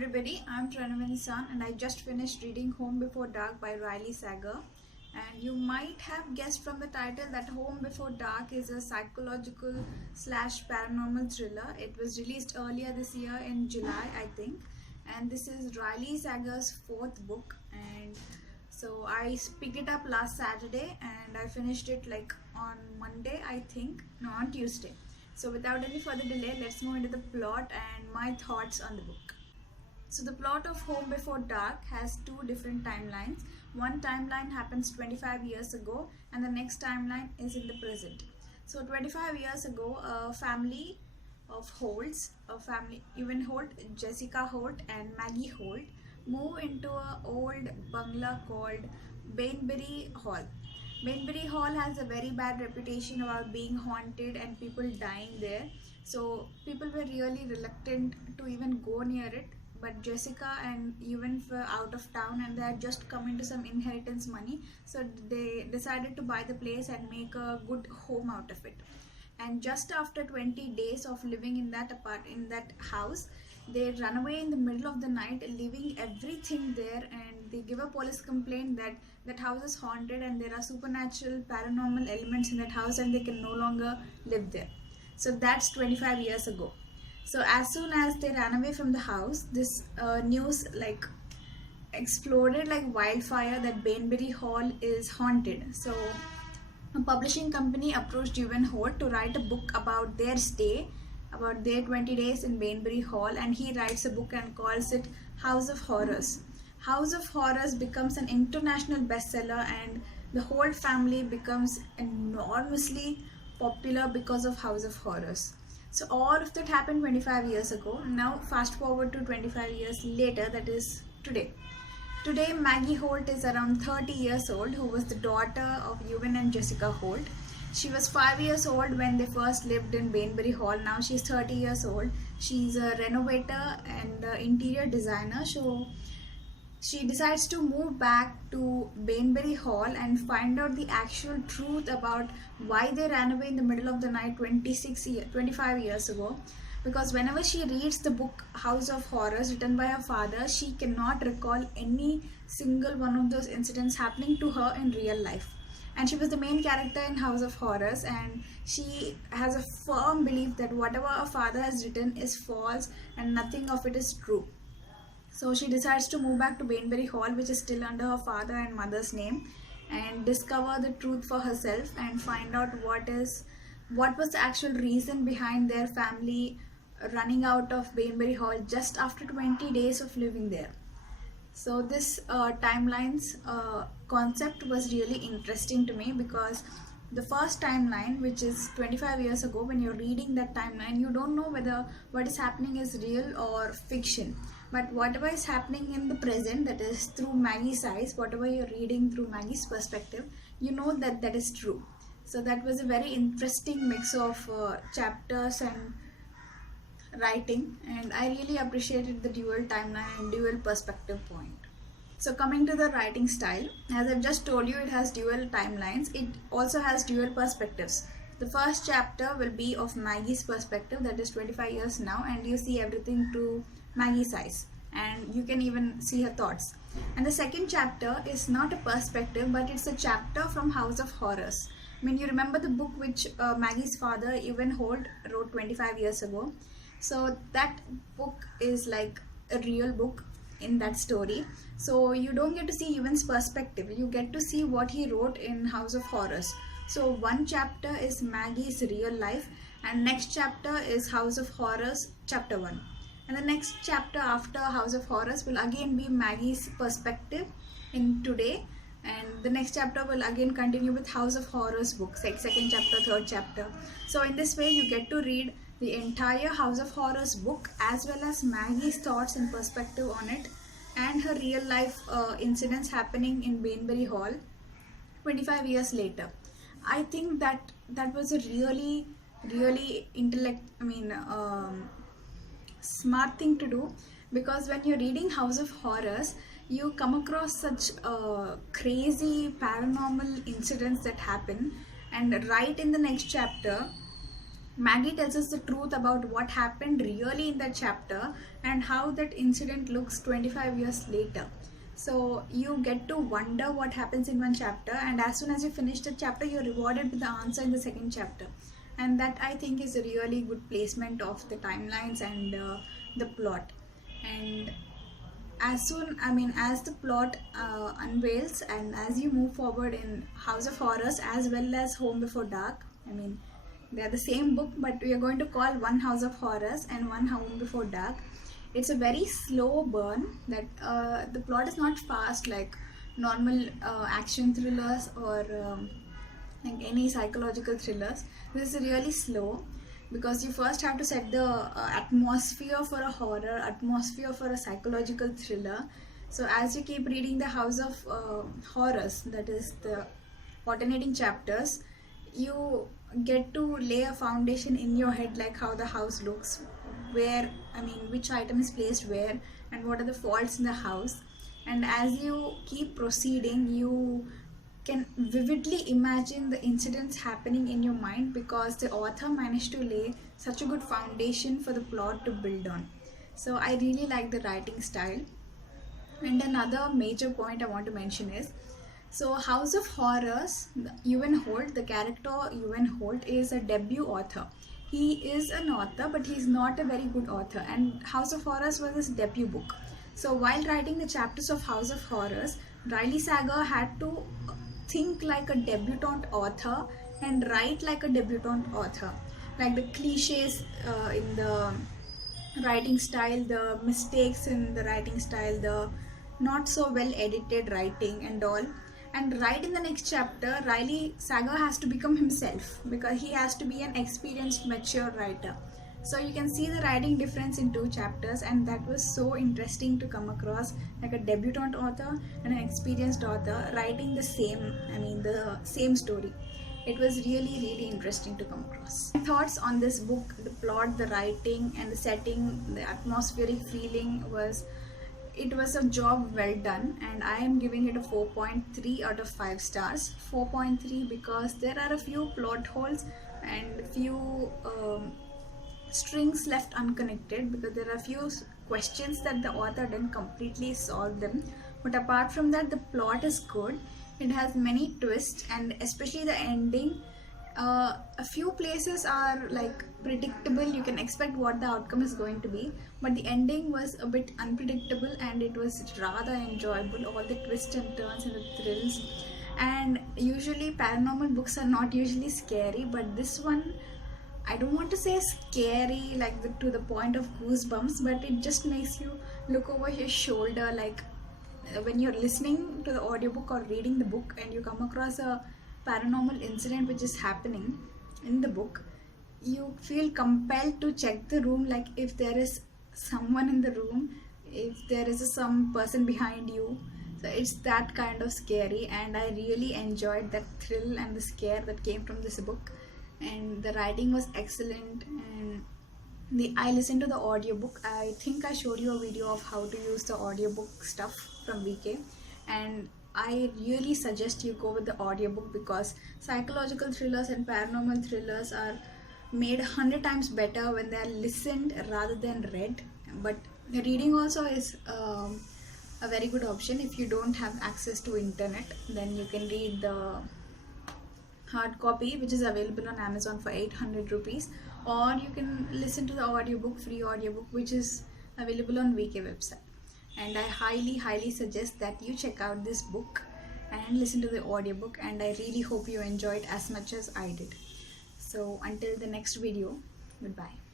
everybody, I'm Pranavani San and I just finished reading Home Before Dark by Riley Sager. And you might have guessed from the title that Home Before Dark is a psychological slash paranormal thriller. It was released earlier this year in July, I think. And this is Riley Sager's fourth book. And so I picked it up last Saturday and I finished it like on Monday, I think. No, on Tuesday. So without any further delay, let's move into the plot and my thoughts on the book. So the plot of Home Before Dark has two different timelines. One timeline happens 25 years ago and the next timeline is in the present. So 25 years ago, a family of Holts, Evan Holt, Jessica Holt and Maggie Holt, move into an old bungalow called Bainbury Hall. Bainbury Hall has a very bad reputation about being haunted and people dying there. So people were really reluctant to even go near it, but Jessica and Evan were out of town and they had just come into some inheritance money, so they decided to buy the place and make a good home out of it. And just after 20 days of living in that house, they run away in the middle of the night, leaving everything there, and they give a police complaint that that house is haunted and there are supernatural paranormal elements in that house and they can no longer live there. So that's 25 years ago. So as soon as they ran away from the house, this news exploded like wildfire that Bainbury Hall is haunted. So a publishing company approached Ewan Holt to write a book about their stay, about their 20 days in Bainbury Hall, and he writes a book and calls it House of Horrors. House of Horrors becomes an international bestseller and the whole family becomes enormously popular because of House of Horrors. So all of that happened 25 years ago. Now fast forward to 25 years later, that is today. Today Maggie Holt is around 30 years old, who was the daughter of Ewan and Jessica Holt. She was 5 years old when they first lived in Bainbury Hall. Now she's 30 years old. She's a renovator and interior designer. So she decides to move back to Bainbury Hall and find out the actual truth about why they ran away in the middle of the night 25 years ago. Because whenever she reads the book House of Horrors written by her father, she cannot recall any single one of those incidents happening to her in real life. And she was the main character in House of Horrors, and she has a firm belief that whatever her father has written is false and nothing of it is true. So she decides to move back to Bainbury Hall, which is still under her father and mother's name, and discover the truth for herself and find out what was the actual reason behind their family running out of Bainbury Hall just after 20 days of living there. So this timelines concept was really interesting to me, because the first timeline, which is 25 years ago, when you're reading that timeline, you don't know whether what is happening is real or fiction. But whatever is happening in the present, that is through Maggie's eyes, whatever you're reading through Maggie's perspective, you know that that is true. So that was a very interesting mix of chapters and writing, and I really appreciated the dual timeline and dual perspective point. So coming to the writing style, as I've just told you, it has dual timelines. It also has dual perspectives. The first chapter will be of Maggie's perspective, that is 25 years now, and you see everything through Maggie's eyes and you can even see her thoughts. And the second chapter is not a perspective, but it's a chapter from House of Horrors. I mean, you remember the book which Maggie's father, Evan Holt, wrote 25 years ago. So that book is like a real book in that story. So you don't get to see Evan's perspective, you get to see what he wrote in House of Horrors. So one chapter is Maggie's real life and next chapter is House of Horrors chapter 1. And the next chapter after House of Horrors will again be Maggie's perspective in today, and the next chapter will again continue with House of Horrors books, like second chapter, third chapter. So in this way you get to read the entire House of Horrors book as well as Maggie's thoughts and perspective on it and her real life incidents happening in Bainbury Hall 25 years later. I think that was a really smart thing to do, because when you're reading House of Horrors, you come across such crazy paranormal incidents that happen, and right in the next chapter Maggie tells us the truth about what happened really in that chapter and how that incident looks 25 years later. So you get to wonder what happens in one chapter, and as soon as you finish the chapter, you're rewarded with the answer in the second chapter. And that, I think, is a really good placement of the timelines and the plot. And as the plot unveils, and as you move forward in House of Horrors as well as Home Before Dark, they are the same book, but we are going to call one House of Horrors and one Home Before Dark. It's a very slow burn. That the plot is not fast like normal action thrillers or like any psychological thrillers. This is really slow because you first have to set the atmosphere for a horror, atmosphere for a psychological thriller. So as you keep reading the House of Horrors, that is the alternating chapters, you get to lay a foundation in your head, like how the house looks, where which item is placed where, and what are the faults in the house. And as you keep proceeding, you can vividly imagine the incidents happening in your mind, because the author managed to lay such a good foundation for the plot to build on. So I really like the writing style. And another major point I want to mention is, so House of Horrors, Ewan Holt, the character Ewan Holt is a debut author. He is an author, but he's not a very good author, and House of Horrors was his debut book. So while writing the chapters of House of Horrors, Riley Sager had to think like a debutante author and write like a debutante author. Like the cliches in the writing style, the mistakes in the writing style, the not so well edited writing and all. And right in the next chapter, Riley Sager has to become himself, because he has to be an experienced, mature writer. So you can see the writing difference in two chapters, and that was so interesting to come across, like a debutante author and an experienced author writing the same story. It was really, really interesting to come across. Thoughts on this book, the plot, the writing and the setting, the atmospheric feeling was, it was a job well done, and I am giving it a 4.3 out of 5 stars. 4.3 because there are a few plot holes and few strings left unconnected, because there are a few questions that the author didn't completely solve them. But apart from that, the plot is good. It has many twists, and especially the ending. A few places are like predictable, you can expect what the outcome is going to be, but the ending was a bit unpredictable and it was rather enjoyable. All the twists and turns and the thrills. And usually paranormal books are not usually scary, but this one, I don't want to say scary like to the point of goosebumps, but it just makes you look over your shoulder, like when you're listening to the audiobook or reading the book and you come across a paranormal incident which is happening in the book, you feel compelled to check the room, like if there is someone in the room, if there is some person behind you. So it's that kind of scary, and I really enjoyed that thrill and the scare that came from this book. And the writing was excellent, and I listened to the audiobook. I think I showed you a video of how to use the audiobook stuff from VK, and I really suggest you go with the audiobook, because psychological thrillers and paranormal thrillers are made 100 times better when they are listened rather than read. But reading also is a very good option. If you don't have access to internet, then you can read the hard copy, which is available on Amazon for 800 rupees, or you can listen to the audiobook, free audiobook, which is available on VK website. And I highly suggest that you check out this book and listen to the audiobook, and I really hope you enjoyed as much as I did. So until the next video, goodbye.